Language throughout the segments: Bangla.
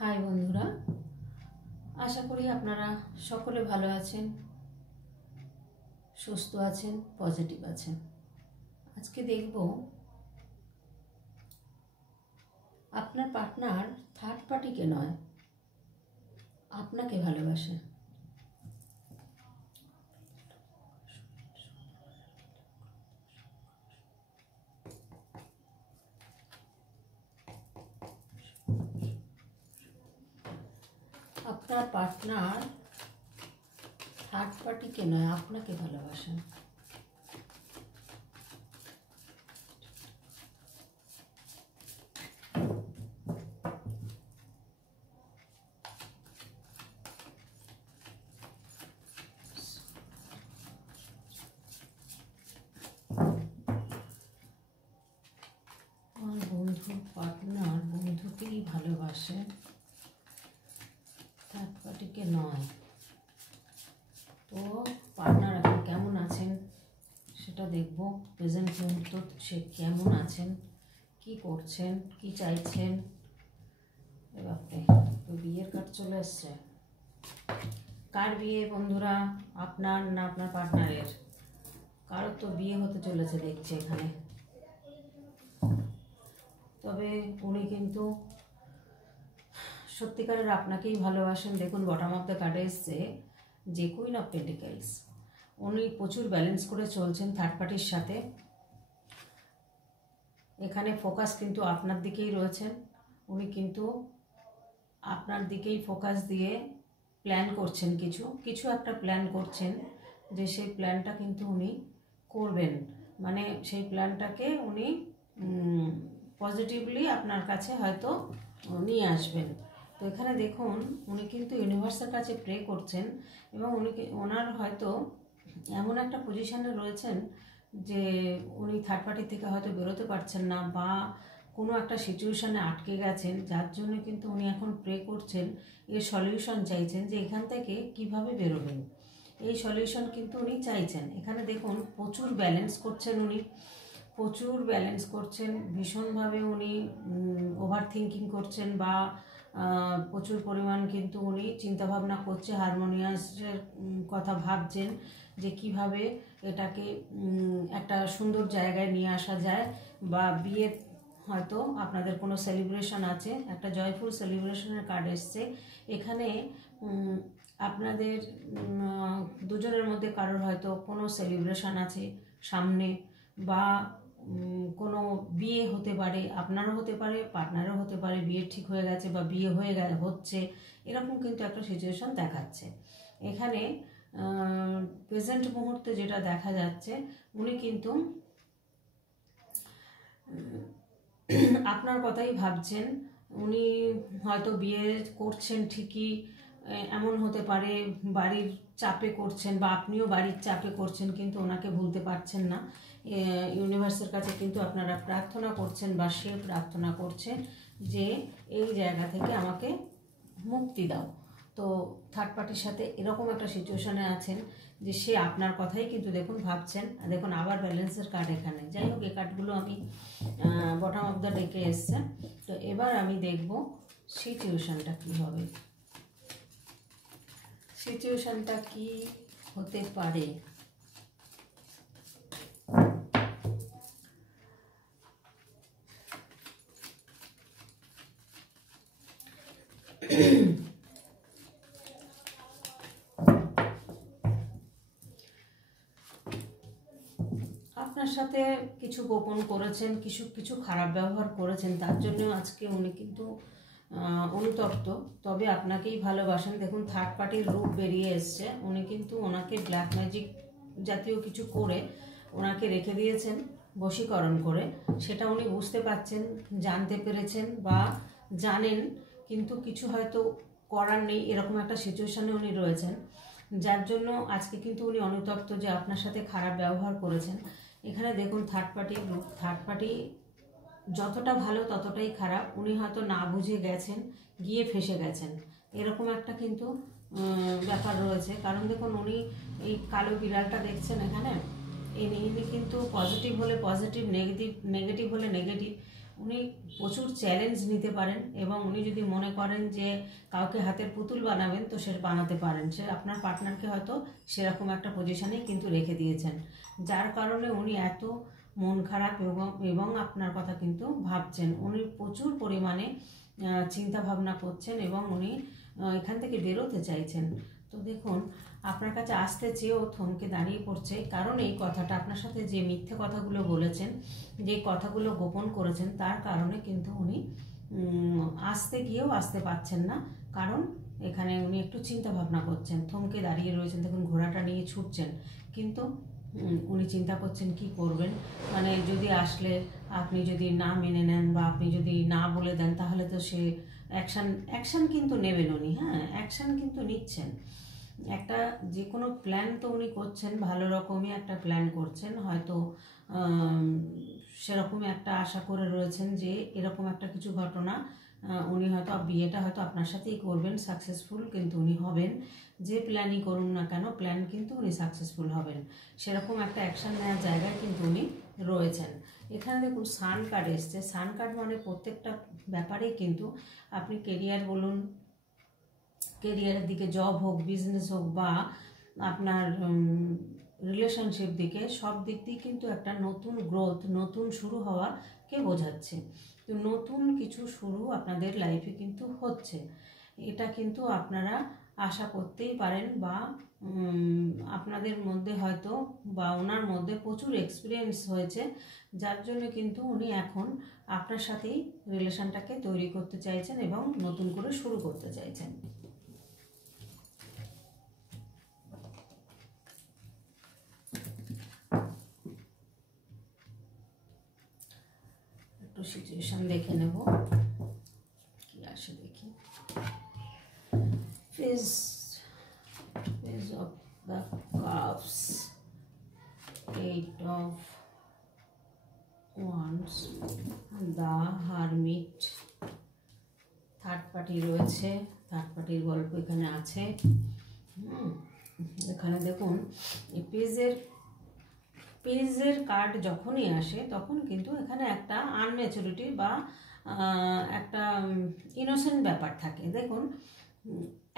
হাই বন্ধুরা, আশা করি আপনারা সকলে ভালো আছেন, সুস্থ আছেন, পজিটিভ আছেন। আজকে দেখব আপনার পার্টনার থার্ড পার্টিকে নয়, আপনাকে ভালোবাসে। আপনার পার্টনার থার্ড পার্টিকে নয়, আপনাকে ভালোবাসেন। আমার বন্ধু পার্টনার বন্ধুকেই ভালোবাসে, থার্ড পার্টিকে নয়। তো পার্টনার এখন কেমন আছেন সেটা দেখব। প্রেজেন্ট মুহূর্ত সে কেমন আছেন, কি করছেন, কি চাইছেন। এবারে তো বিয়ের কার্ড চলে এসছে। কার বিয়ে বন্ধুরা? আপনার না আপনার পার্টনারের? কারোর তো বিয়ে হতে চলেছে দেখছে এখানে। তবে উনি কিন্তু সত্যিকারের আপনাকেই ভালোবাসেন। দেখুন বটম অফ দ্য কার্ডে এসছে যে কুইন অফ পেন্টিকলস। উনি প্রচুর ব্যালেন্স করে চলছেন থার্ড পার্টির সাথে। এখানে ফোকাস কিন্তু আপনার দিকেই রয়েছেন। উনি কিন্তু আপনার দিকেই ফোকাস দিয়ে প্ল্যান করছেন, কিছু একটা প্ল্যান করছেন, যে সেই প্ল্যানটা কিন্তু উনি করবেন। মানে সেই প্ল্যানটাকে উনি পজিটিভলি আপনার কাছে হয়তো নিয়ে আসবেন। তো এখানে দেখুন উনি কিন্তু ইউনিভার্সের কাছে প্রে করছেন এবং ওনার হয়তো এমন একটা পজিশানে রয়েছেন যে উনি থার্ড পার্টি থেকে হয়তো বেরোতে পারছেন না, বা কোনো একটা সিচুয়েশানে আটকে গেছেন, যার জন্য কিন্তু উনি এখন প্রে করছেন, এর সলিউশন চাইছেন যে এখান থেকে কিভাবে বেরোবেন। এই সলিউশন কিন্তু উনি চাইছেন। এখানে দেখুন প্রচুর ব্যালেন্স করছেন, উনি প্রচুর ব্যালেন্স করছেন, ভীষণভাবে উনি ওভার থিঙ্কিং করছেন, বা প্রচুর পরিমাণ কিন্তু উনি চিন্তাভাবনা করছে, হারমোনিয়াসের কথা ভাবছেন যে কিভাবে এটাকে একটা সুন্দর জায়গায় নিয়ে আসা যায়। বা বিয়ের হয়তো আপনাদের কোনো সেলিব্রেশন আছে, একটা জয়ফুল সেলিব্রেশনের কার্ড এসছে এখানে। আপনাদের দুজনের মধ্যে কারোর হয়তো কোনো সেলিব্রেশন আছে সামনে, বা কোনো বিয়ে হতে পারে, আপনারও হতে পারে, পার্টনারও হতে পারে, বিয়ে ঠিক হয়ে গেছে বা বিয়ে হচ্ছে, এরকম কিন্তু একটা সিচুয়েশন দেখাচ্ছে এখানে। প্রেজেন্ট মুহূর্তে যেটা দেখা যাচ্ছে, উনি কিন্তু আপনার কথাই ভাবছেন। উনি হয়তো বিয়ে করছেন ঠিকই, এমন হতে পারে বাড়ির চাপে করছেন, বা আপনিও বাড়ির চাপে করছেন, কিন্তু ওনাকে ভুলতে পারছেন না। ইউনিভার্সের কাছে কিন্তু আপনারা প্রার্থনা করছেন, বা সে প্রার্থনা করছে যে এই জায়গা থেকে আমাকে মুক্তি দাও। তো থার্ড পার্টির সাথে এরকম একটা সিচুয়েশনে আছেন যে সে আপনার কথাই কিন্তু দেখুন ভাবছেন। দেখুন আবার ব্যালেন্সের কার্ড এখানে। যাই হোক, এই কার্ডগুলো আমি বটম অফ দ্য ডেকে এসছে। তো এবার আমি দেখব সিচুয়েশনটা কী হবে, সিচুয়েশনটা কি হতে পারে। আপনার সাথে কিছু গোপন করেছেন, কিছু খারাপ ব্যবহার করেছেন, তার জন্য আজকে উনি কিন্তু অনুতপ্ত। তবে আপনাকেই ভালোবাসেন। দেখুন থার্ড পার্টির রূপ বেরিয়ে এসছে। উনি কিন্তু ওনাকে ব্ল্যাক ম্যাজিক জাতীয় কিছু করে ওনাকে রেখে দিয়েছেন বশীকরণ করে। সেটা উনি বুঝতে পারছেন, জানতে পেরেছেন বা জানেন, কিন্তু কিছু হয়তো করার নেই, এরকম একটা সিচুয়েশানে উনি রয়েছেন, যার জন্য আজকে কিন্তু উনি অনুতপ্ত যে আপনার সাথে খারাপ ব্যবহার করেছেন। এখানে দেখুন থার্ড পার্টি যতটা ভালো ততটাই খারাপ। উনি হয়তো না বুঝে গেছেন, গিয়ে ফেসে গেছেন, এরকম একটা কিন্তু ব্যাপার রয়েছে। কারণ দেখুন উনি এই কালো বিড়ালটা দেখছেন এখানে, ইনি কিন্তু পজিটিভ হলে পজিটিভ, নেগেটিভ হলে নেগেটিভ। উনি প্রচুর চ্যালেঞ্জ নিতে পারেন, এবং উনি যদি মনে করেন যে কাউকে হাতের পুতুল বানাবেন তো সে বানাতে পারেন। সে আপনার পার্টনারকে হয়তো সেরকম একটা পজিশনেই কিন্তু রেখে দিয়েছেন, যার কারণে উনি এত মন খারাপ এবং আপনার কথা কিন্তু ভাবছেন। উনি প্রচুর পরিমাণে চিন্তা ভাবনা করছেন এবং উনি এখান থেকে বেরোতে চাইছেন। তো দেখুন, আপনার কাছে আসতে চেয়েও থমকে দাঁড়িয়ে পড়ছে, কারণ এই কথাটা আপনার সাথে যে মিথ্যে কথাগুলো বলেছেন, যে কথাগুলো গোপন করেছেন, তার কারণে কিন্তু উনি আসতে গিয়েও আসতে পারছেন না। কারণ এখানে উনি একটু চিন্তা ভাবনা করছেন, থমকে দাঁড়িয়ে রয়েছেন। দেখুন, ঘোড়াটা নিয়ে ছুটছেন, কিন্তু উনি চিন্তা করছেন কি করবেন। মানে যদি আপনি যদি না মেনে নেন বা আপনি যদি না বলে দেন, তাহলে তো সে অ্যাকশান কিন্তু নেবেন উনি। হ্যাঁ, অ্যাকশান কিন্তু নিচ্ছেন। একটা যে কোনো প্ল্যান তো উনি করছেন, ভালো রকমই একটা প্ল্যান করছেন। হয়তো সেরকমই একটা আশা করে রয়েছেন যে এরকম একটা কিছু ঘটনা, উনি হয়তো বিয়েটা হয়তো আপনার সাথেই করবেন, সাকসেসফুল কিন্তু উনি হবেন। যে প্ল্যানই করুন না কেন, প্ল্যান কিন্তু উনি সাকসেসফুল হবেন, সেরকম একটা অ্যাকশান নেওয়ার জায়গায় কিন্তু উনি রয়েছেন। এখানে দেখুন সান কার্ড এসছে। সান কার্ড মানে প্রত্যেকটা ব্যাপারেই কিন্তু আপনি কেরিয়ার বলুন, কেরিয়ারের দিকে, জব হোক, বিজনেস হোক, বা আপনার রিলেশনশিপ দিকে, সব দিক দিয়ে কিন্তু একটা নতুন গ্রোথ, নতুন শুরু হওয়াকে বোঝাচ্ছে। তো নতুন কিছু শুরু আপনাদের লাইফে কিন্তু হচ্ছে, এটা কিন্তু আপনারা আশা করতেই পারেন। বা আপনাদের মধ্যে হয়তো বা ওনার মধ্যে প্রচুর এক্সপিরিয়েন্স হয়েছে, যার জন্য কিন্তু উনি এখন আপনার সাথেই রিলেশনটাকে তৈরি করতে চাইছেন এবং নতুন করে শুরু করতে চাইছেন। একটু সিচুয়েশন দেখে নেব কি আসে, দেখি। Page of the Cups, 8 of Wands, the Hermit, third party রয়েছে, থার্ড পার্টির গল্প এখানে আছে। এখানে দেখুন, এই পেজের কার্ড যখনই আসে তখন কিন্তু এখানে একটা আনম্যাচুরিটি বা একটা ইনোসেন্ট ব্যাপার থাকে। দেখুন,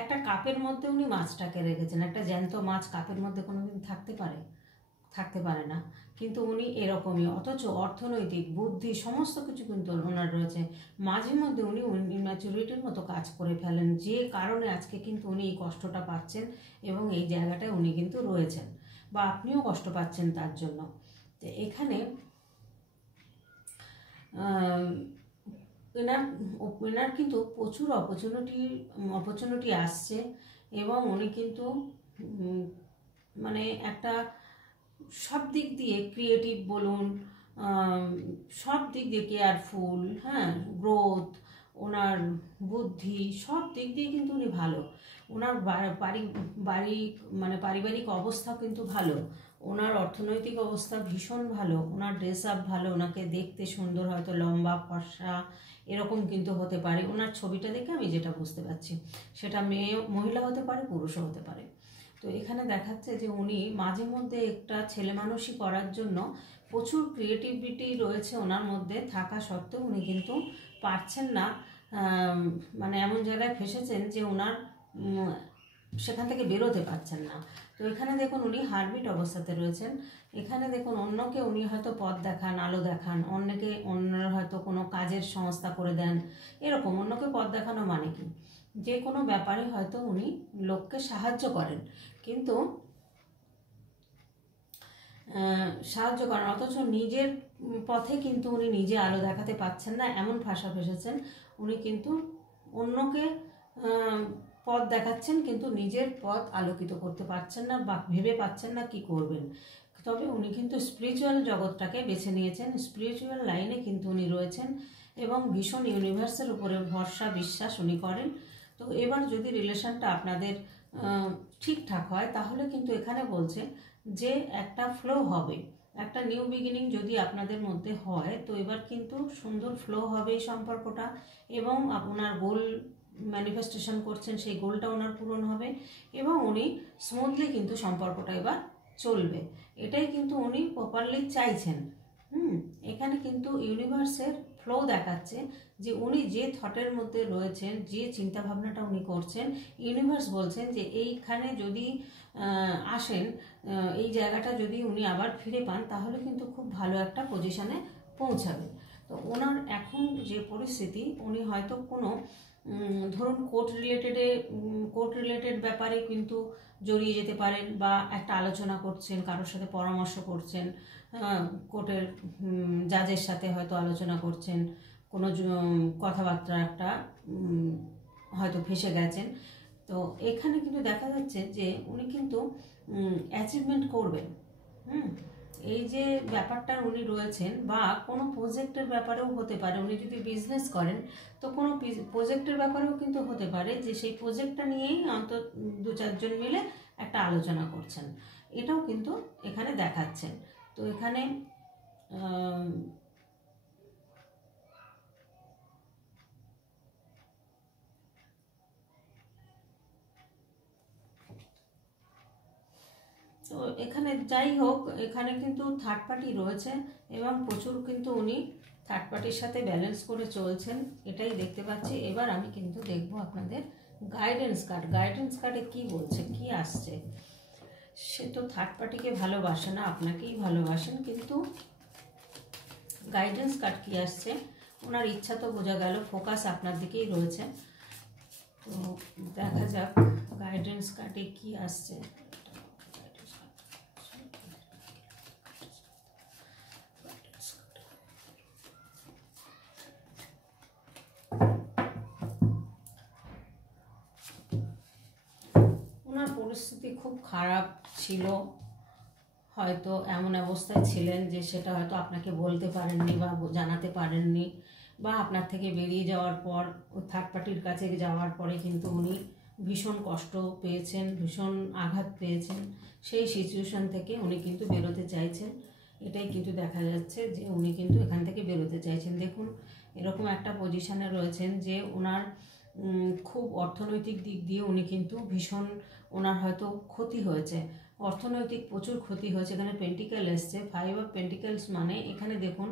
একটা কাপের মধ্যে উনি মাছটাকে রেখেছেন। একটা জ্যান্ত মাছ কাপের মধ্যে কোনোদিন থাকতে পারে না, কিন্তু উনি এরকমই। অথচ অর্থনৈতিক বুদ্ধি সমস্ত কিছু কিন্তু ওনার রয়েছে। মাঝে মধ্যে উনি ইম্যাচুরিটির মতো কাজ করে ফেলেন, যে কারণে আজকে কিন্তু উনি এই কষ্টটা পাচ্ছেন এবং এই জায়গাটায় উনি কিন্তু রয়েছেন, বা আপনিও কষ্ট পাচ্ছেন তার জন্য। তো এখানে এনার কিন্তু প্রচুর অপরচুনিটি আসছে, এবং উনি কিন্তু মানে একটা সব দিক দিয়ে ক্রিয়েটিভ বলুন, সব দিক দিয়ে কেয়ারফুল, হ্যাঁ, গ্রোথ, ওনার বুদ্ধি, সব দিক দিয়ে কিন্তু উনি ভালো। ওনার পারিবারিক অবস্থা কিন্তু ভালো, ওনার অর্থনৈতিক অবস্থা ভীষণ ভালো, ওনার ড্রেস আপ ভালো, ওনাকে দেখতে সুন্দর, হয়তো লম্বা ফর্সা এরকম কিন্তু হতে পারে। ওনার ছবিটা দেখে আমি যেটা বুঝতে পারছি, সেটা মহিলা হতে পারে, পুরুষও হতে পারে। তো এখানে দেখাচ্ছে যে উনি মাঝে মধ্যে একটা ছেলে মানুষই করার জন্য প্রচুর ক্রিয়েটিভিটি রয়েছে ওনার মধ্যে থাকা সত্ত্বেও উনি কিন্তু পারছেন না, মানে এমন জায়গায় ফেসেছেন যে ওনার সেখান থেকে বেরোতে পারছেন না। তো এখানে দেখুন, উনি হারমিট অবস্থাতে রয়েছেন। এখানে দেখুন, অন্যকে উনি হয়তো পথ দেখান, আলো দেখান, অন্যের হয়তো কোনো কাজের সংস্থা করে দেন, এরকম। অন্যকে পথ দেখানো মানে কি, যে কোনো ব্যাপারে হয়তো উনি লোককে সাহায্য করেন, কিন্তু অথচ নিজের পথে কিন্তু উনি নিজে আলো দেখাতে পাচ্ছেন না, এমন ফাঁসা ফেসেছেন। উনি কিন্তু অন্যকে পথ দেখাচ্ছেন, কিন্তু নিজের পথ আলোকিত করতে পারছেন না, বা ভেবে পাচ্ছেন না কি করবেন। তবে উনি কিন্তু স্পিরিচুয়াল জগৎটাকে বেছে নিয়েছেন, স্পিরিচুয়াল লাইনে কিন্তু উনি রয়েছেন, এবং ভীষণ ইউনিভার্সের উপরে ভরসা, বিশ্বাস উনি করেন। তো এবার যদি রিলেশনটা আপনাদের ঠিকঠাক হয়, তাহলে কিন্তু এখানে বলছে যে একটা ফ্লো হবে, একটা নিউ বিগিনিং যদি আপনাদের মধ্যে হয়, তো এবার কিন্তু সুন্দর ফ্লো হবে এই সম্পর্কটা, এবং আপনার গোল ম্যানিফেস্টেশন করছেন, সেই গোলটা ওনার পূরণ হবে, এবং উনি স্মুথলি কিন্তু সম্পর্কটা এবার চলবে, এটাই কিন্তু উনি প্রপারলি চাইছেন। এখানে কিন্তু ইউনিভার্সের ফ্লো দেখাচ্ছে যে উনি যে থটের মধ্যে রয়েছেন, যে চিন্তাভাবনাটা উনি করছেন, ইউনিভার্স বলছেন যে এইখানে যদি আসেন, এই জায়গাটা যদি উনি আবার ফিরে পান তাহলে কিন্তু খুব ভালো একটা পজিশানে পৌঁছাবেন। তো ওনার এখন যে পরিস্থিতি, উনি হয়তো কোনো ধরুন কোর্ট রিলেটেড ব্যাপারে কিন্তু জড়িয়ে যেতে পারেন, বা একটা আলোচনা করছেন, কারোর সাথে পরামর্শ করছেন, কোর্টের জাজের সাথে হয়তো আলোচনা করছেন, কোনো কথাবার্তা একটা হয়তো ফেঁসে গেছেন। তো এখানে কিন্তু দেখা যাচ্ছে যে উনি কিন্তু অ্যাচিভমেন্ট করবেন। এই যে ব্যাপারটা উনি রয়েছেন, বা কোনো প্রজেক্টের ব্যাপারেও হতে পারে, উনি যদি বিজনেস করেন তো কোনো প্রজেক্টের ব্যাপারেও কিন্তু হতে পারে যে সেই প্রজেক্টটা নিয়েই অন্তত 2-4 জন মিলে একটা আলোচনা করছেন, এটাও কিন্তু এখানে দেখাচ্ছেন। তো এখানে তো এখানে যাই হোক, এখানে কিন্তু থার্ড পার্টি রয়েছে এবং প্রচুর কিন্তু উনি থার্ড পার্টির সাথে ব্যালেন্স করে চলছেন, এটাই দেখতে পাচ্ছি। এবার আমি কিন্তু দেখব আপনাদের গাইডেন্স কার্ডে কি বলছে, কি আসছে। সে তো থার্ড পার্টিকে ভালোবাসে না, আপনাকেই ভালোবাসেন, কিন্তু গাইডেন্স কার্ড কি আসছে, ওনার ইচ্ছা তো বোঝা গেল, ফোকাস আপনার দিকেই রয়েছে। তো দেখা যাক গাইডেন্স কার্ডে কি আসছে। ওনার পরিস্থিতি খুব খারাপ ছিল, হয়তো এমন অবস্থায় ছিলেন যে সেটা হয়তো আপনাকে বলতে পারেননি বা জানাতে পারেননি, বা আপনার থেকে বেরিয়ে যাওয়ার পর থার্ড পার্টির কাছে যাওয়ার পরে কিন্তু উনি ভীষণ কষ্ট পেয়েছেন, ভীষণ আঘাত পেয়েছেন। সেই সিচুয়েশন থেকে উনি কিন্তু বেরোতে চাইছেন, এটাই কিন্তু দেখা যাচ্ছে যে উনি কিন্তু এখান থেকে বেরোতে চাইছেন। দেখুন এরকম একটা পজিশানে রয়েছেন যে ওনার খুব অর্থনৈতিক দিক দিয়ে উনি কিন্তু ভীষণ, ওনার হয়তো ক্ষতি হয়েছে, অর্থনৈতিক প্রচুর ক্ষতি হয়েছে। এখানে পেন্টিকেল এসছে, 5 অফ পেন্টিকেলস, মানে এখানে দেখুন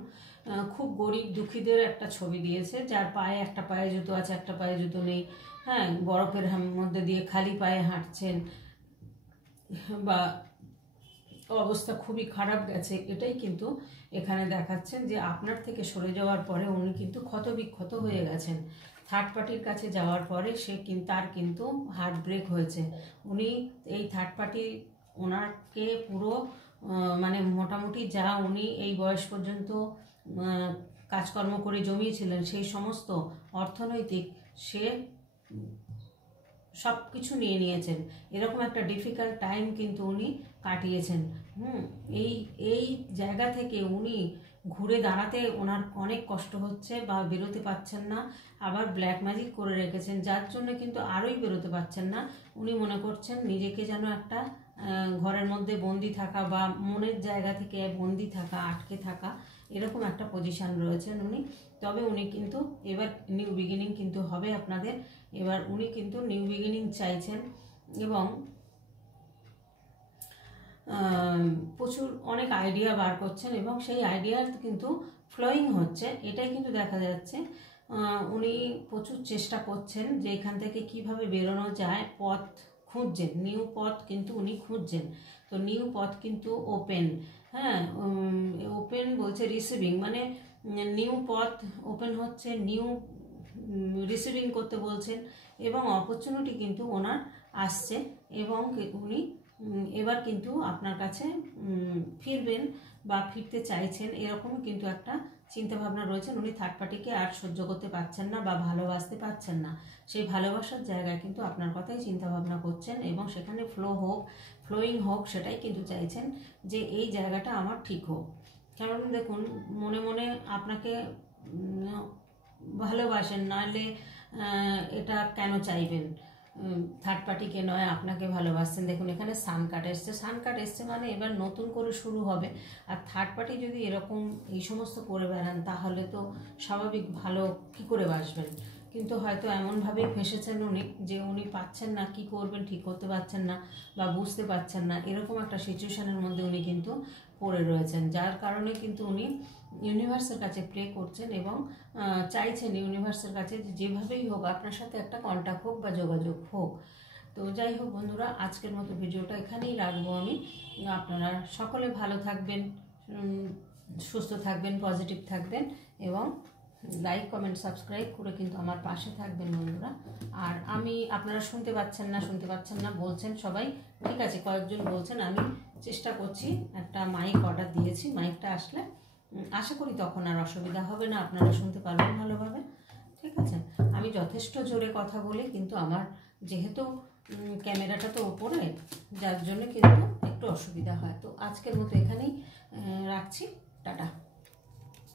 খুব গরিব দুঃখীদের একটা ছবি দিয়েছে, যার পায়ে একটা পায়ে জুতো আছে, একটা পায়ে জুতো নেই, হ্যাঁ, বরফের মধ্যে দিয়ে খালি পায়ে হাঁটছেন, বা অবস্থা খুবই খারাপ গেছে, এটাই কিন্তু এখানে দেখাচ্ছেন যে আপনার থেকে সরে যাওয়ার পরে উনি কিন্তু ক্ষতবিক্ষত হয়ে গেছেন। থার্ড পার্টির কাছে যাওয়ার পরে তার কিন্তু হার্ট ব্রেক হয়েছে। উনি এই থার্ড পার্টি ওনাকে পুরো মানে মোটামুটি যা উনি এই বয়স পর্যন্ত কাজকর্ম করে জমিয়েছিলেন, সেই সমস্ত অর্থনৈতিক সে সব কিছু নিয়ে নিয়েছেন। এরকম একটা ডিফিকাল্ট টাইম কিন্তু উনি কাটিয়েছেন। এই জায়গা থেকে উনি ঘুরে দাঁড়াতে ওনার অনেক কষ্ট হচ্ছে, বা বেরোতে পারছেন না। আবার ব্ল্যাক ম্যাজিক করে রেখেছেন, যার জন্য কিন্তু আরোই বেরোতে পারছেন না। উনি মনে করছেন নিজেকে যেন একটা ঘরের মধ্যে বন্দি থাকা, বা মনের জায়গা থেকে বন্দি থাকা, আটকে থাকা, এরকম একটা পজিশান রয়েছেন উনি। তবে উনি কিন্তু এবার নিউ বিগিনিং কিন্তু হবে আপনাদের। এবার উনি কিন্তু নিউ বিগিনিং চাইছেন, এবং প্রচুর অনেক আইডিয়া বার করছেন, এবং সেই আইডিয়া কিন্তু ফ্লোয়িং হচ্ছে, এটাই কিন্তু দেখা যাচ্ছে। উনি প্রচুর চেষ্টা করছেন যে এখান থেকে কিভাবে বেরোনো যায়, পথ খুঁজছেন, নিউ পথ কিন্তু উনি খুঁজছেন। তো নিউ পথ কিন্তু ওপেন, হ্যাঁ, ওপেন বলছে রিসিভিং, মানে নিউ পথ ওপেন হচ্ছে, নিউ রিসিভিং করতে বলছেন, এবং অপরচুনিটি কিন্তু ওনার আসছে, এবং উনি এবার কিন্তু আপনার কাছে ফিরবেন বা ফিরতে চাইছেন, এরকমই কিন্তু একটা চিন্তাভাবনা রয়েছেন। উনি থার্ড পার্টিকে আর সহ্য করতে পারছেন না, বা ভালোবাসতে পারছেন না। সেই ভালোবাসার জায়গায় কিন্তু আপনার কথাই চিন্তাভাবনা করছেন, এবং সেখানে ফ্লোয়িং হোক, সেটাই কিন্তু চাইছেন যে এই জায়গাটা আমার ঠিক হোক। কারণ দেখুন মনে মনে আপনাকে ভালোবাসেন, নাহলে এটা কেন চাইবেন? থার্ড পার্টিকে নয়, আপনাকে ভালোবাসছেন। দেখুন এখানে সান কার্ড এসছে, মানে এবার নতুন করে শুরু হবে। আর থার্ড পার্টি যদি এরকম এই সমস্ত করে বেড়ান, তাহলে তো স্বাভাবিক ভালো কি করে বাসবেন? কিন্তু হয়তো এমনভাবেই ফেঁসেছেন উনি, যে উনি পাচ্ছেন না, কি করবেন ঠিক করতে পারছেন না, বা বুঝতে পারছেন না, এরকম একটা সিচুয়েশনের মধ্যে উনি কিন্তু পড়ে রয়েছেন, যার কারণে কিন্তু উনি ইউনিভার্সের কাছে প্রে করছেন এবং চাইছেন ইউনিভার্সের কাছে যেভাবেই হোক আপনার সাথে একটা কন্ট্যাক্ট হোক বা যোগাযোগ হোক। তো যাই হোক বন্ধুরা, আজকের মতো ভিডিওটা এখানেই রাখবো আমি। আপনারা সকলে ভালো থাকবেন, সুস্থ থাকবেন, পজিটিভ থাকবেন এবং লাইক কমেন্ট সাবস্ক্রাইব করে কিন্তু আমার পাশে থাকবেন বন্ধুরা। আর আমি, আপনারা শুনতে পাচ্ছেন না বলছেন সবাই, ঠিক আছে, কয়েকজন বলছেন, আমি চেষ্টা করছি, একটা মাইক অর্ডার দিয়েছি, মাইকটা আসলে আশা করি তখন আর অসুবিধা হবে না, আপনারা শুনতে পারবেন ভালোভাবে, ঠিক আছে। আমি যথেষ্ট জোরে কথা বলি, কিন্তু আমার যেহেতু ক্যামেরাটা তো ওপরে, যার জন্য কিন্তু একটু অসুবিধা হয়। তো আজকের মতো এখানেই রাখছি, টাটা।